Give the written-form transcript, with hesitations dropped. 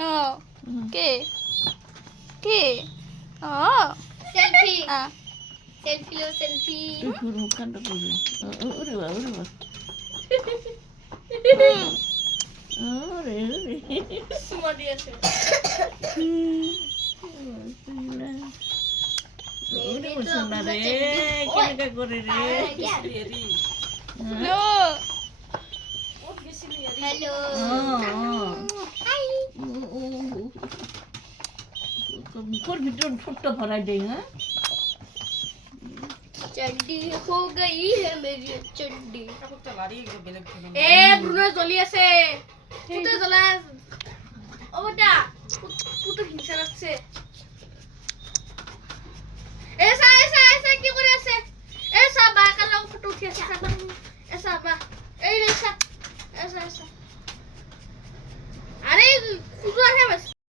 ও কে কে ও সেলফি আ সেলফি লো সেলফি মুখখানটা করবে ওরে বা ওরে বা ওরে ওরে সুমা দিয়েছে ওরে সোনা রে কেনেকা করে রে নো হ্যালো মুখর ভিতর ছোট্ট ভরাই দেয় হ্যাঁ चड्डी हो गई है मेरी चड्डी এ ব্রুনো জ্বলি আছে পুতে জ্বলাই ও বেটা পুতে হিংসা লাগছে এসা কি করে আছে এসা বা কালো ফটো উঠি আছে এসা বা এই রে এসা